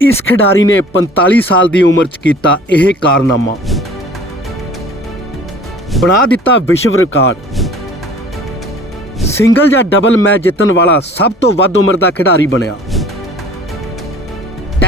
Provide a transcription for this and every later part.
ਇਸ ਖਿਡਾਰੀ ਨੇ 45 ਸਾਲ ਦੀ ਉਮਰ 'ਚ ਕੀਤਾ ਇਹ ਕਾਰਨਾਮਾ। ਬਣਾ ਦਿੱਤਾ ਵਿਸ਼ਵ ਰਿਕਾਰਡ। ਸਿੰਗਲ ਜਾਂ ਡਬਲ ਮੈਚ ਜਿੱਤਣ ਵਾਲਾ ਸਭ ਤੋਂ ਵੱਧ ਉਮਰ ਦਾ ਖਿਡਾਰੀ ਬਣਿਆ।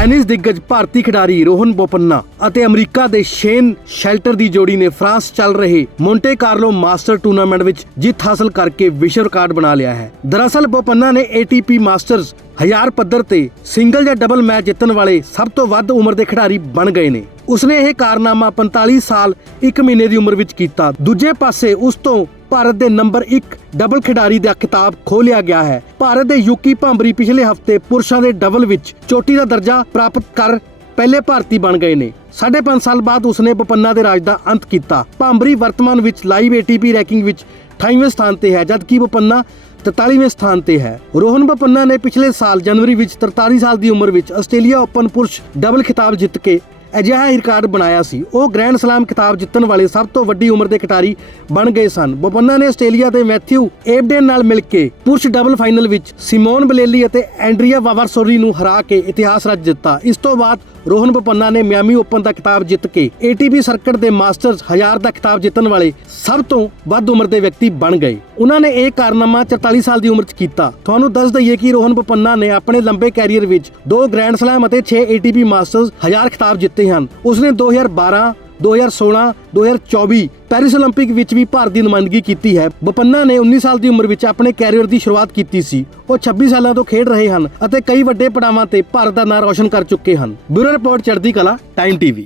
ਟੈਨਿਸ ਦਿੱਗਜ ਭਾਰਤੀ ਖਿਡਾਰੀ ਰੋਹਨ ਬੋਪੰਨਾ ਅਤੇ ਅਮਰੀਕਾ ਦੇ ਸ਼ੇਨ ਸ਼ੈਲਟਰ ਦੀ ਜੋੜੀ ਨੇ ਫਰਾਂਸ ਚੱਲ ਰਹੇ ਮੋਂਟੇ ਕਾਰਲੋ ਮਾਸਟਰ ਟੂਰਨਾਮੈਂਟ ਵਿੱਚ ਜਿੱਤ ਹਾਸਲ ਕਰਕੇ ਵਿਸ਼ਵ ਰਿਕਾਰਡ ਬਣਾ ਲਿਆ ਹੈ। ਦਰਅਸਲ, ਬੋਪੰਨਾ ਨੇ ATP ਮਾਸਟਰਸ ਹਜ਼ਾਰ ਪੱਧਰ ਤੇ ਸਿੰਗਲ ਜਾਂ ਡਬਲ ਮੈਚ ਜਿੱਤਣ ਵਾਲੇ ਸਭ ਤੋਂ ਵੱਧ ਉਮਰ ਦੇ ਖਿਡਾਰੀ ਬਣ ਗਏ ਨੇ। ਉਸਨੇ ਇਹ ਕਾਰਨਾਮਾ 45 ਸਾਲ 1 ਮਹੀਨੇ ਦੀ ਉਮਰ ਵਿੱਚ ਕੀਤਾ। ਦੂਜੇ ਪਾਸੇ, ਉਸ ਤੋਂ ਭਾਰਤ ਦੇ ਨੰਬਰ 1 ਡਬਲ ਖਿਡਾਰੀ ਦਾ ਖਿਤਾਬ ਖੋਲਿਆ ਗਿਆ ਹੈ। ਭਾਰਤ ਦੇ ਯੂਕੀ ਭਾਂਬਰੀ ਪਿਛਲੇ ਹਫ਼ਤੇ ਪੁਰਸ਼ਾਂ ਦੇ ਡਬਲ ਵਿੱਚ ਚੋਟੀ ਦਾ ਦਰਜਾ ਪ੍ਰਾਪਤ ਕਰ ਪਹਿਲੇ ਭਾਰਤੀ ਬਣ ਗਏ ਨੇ। ਸਾਢੇ ਪੰਜ ਸਾਲ ਬਾਅਦ ਉਸਨੇ ਬਪੰਨਾ ਦੇ ਰਾਜ ਦਾ ਅੰਤ ਕੀਤਾ। ਭਾਂਬਰੀ ਵਰਤਮਾਨ ਵਿੱਚ ਲਾਈਵ ATP ਰੈਂਕਿੰਗ ਵਿੱਚ 28ਵੇਂ ਸਥਾਨ ਤੇ ਹੈ, ਜਦਕਿ ਬਪੰਨਾ 43ਵੇਂ ਸਥਾਨ ਤੇ ਹੈ। ਰੋਹਨ ਬਪੰਨਾ ਨੇ ਪਿਛਲੇ ਸਾਲ ਜਨਵਰੀ ਵਿੱਚ 43 ਸਾਲ ਦੀ ਉਮਰ ਵਿੱਚ ਆਸਟ੍ਰੇਲੀਆ ਓਪਨ ਪੁਰਸ਼ ਡਬਲ ਖਿਤਾਬ ਜਿੱਤ ਕੇ ਅਜਿਹਾ ਹੀ ਰਿਕਾਰਡ ਬਣਾਇਆ ਸੀ। ਉਹ ਗ੍ਰੈਂਡ ਸਲਾਮ ਖਿਤਾਬ ਜਿੱਤਣ ਵਾਲੇ ਸਭ ਤੋਂ ਵੱਡੀ ਉਮਰ ਦੇ ਖਿਡਾਰੀ ਬਣ ਗਏ ਸਨ। ਬੋਪੰਨਾ ਨੇ ਆਸਟ੍ਰੇਲੀਆ ਦੇ ਮੈਥਿਊ ਏਬਡੇਨ ਨਾਲ ਮਿਲ ਕੇ ਪੁਰਸ਼ ਡਬਲ ਫਾਈਨਲ ਵਿੱਚ ਸਿਮੋਨ ਬਲੇਲੀ ਅਤੇ ਐਂਡਰੀਆ ਵਾਵਰਸੋਰੀ ਨੂੰ ਹਰਾ ਕੇ ਇਤਿਹਾਸ ਰਚ ਦਿੱਤਾ। ਇਸ ਤੋਂ ਬਾਅਦ ਰੋਹਨ ਬੋਪੰਨਾ ਨੇ ਮਿਆਮੀ ਓਪਨ ਦਾ ਖਿਤਾਬ ਜਿੱਤ ਕੇ ATP ਸਰਕਟ ਦੇ ਮਾਸਟਰਸ 1000 ਦਾ ਖਿਤਾਬ ਜਿੱਤਣ ਵਾਲੇ ਸਭ ਤੋਂ ਵੱਧ ਉਮਰ ਦੇ ਵਿਅਕਤੀ ਬਣ ਗਏ। ਉਹਨਾਂ ਨੇ ਇਹ ਕਾਰਨਾਮਾ 44 ਸਾਲ ਦੀ ਉਮਰ 'ਚ ਕੀਤਾ। ਤੁਹਾਨੂੰ ਦੱਸ ਦਈਏ ਕਿ ਰੋਹਨ ਬੋਪੰਨਾ ਨੇ ਆਪਣੇ ਲੰਬੇ ਕੈਰੀਅਰ ਵਿੱਚ ਦੋ ਗ੍ਰੈਂਡ ਸਲੈਮ ਅਤੇ 6 ATP ਮਾਸਟਰਸ 1000 ਖਿਤਾਬ ਜਿੱਤੇ ਹਨ। ਉਸਨੇ 2012 2016 2024 ਪੈਰਿਸ 올림픽 ਵਿੱਚ ਵੀ ਭਾਰਤ ਦੀ ਨੁਮਾਇੰਦਗੀ ਕੀਤੀ ਹੈ ਬਪੰਨਾ ਨੇ 19 ਸਾਲ ਦੀ ਉਮਰ ਵਿੱਚ ਆਪਣੇ ਕੈਰੀਅਰ ਦੀ ਸ਼ੁਰੂਆਤ ਕੀਤੀ ਸੀ ਉਹ 26 ਸਾਲਾਂ ਤੋਂ ਖੇਡ ਰਹੇ ਹਨ ਅਤੇ ਕਈ ਵੱਡੇ ਪੜਾਵਾਂ ਤੇ ਭਾਰਤ ਦਾ ਨਾਂ ਰੌਸ਼ਨ ਕਰ ਚੁੱਕੇ ਹਨ ਬਿਊਰੋ ਰਿਪੋਰਟ ਚੜ੍ਹਦੀ ਕਲਾ ਟਾਈਮ ਟੀਵੀ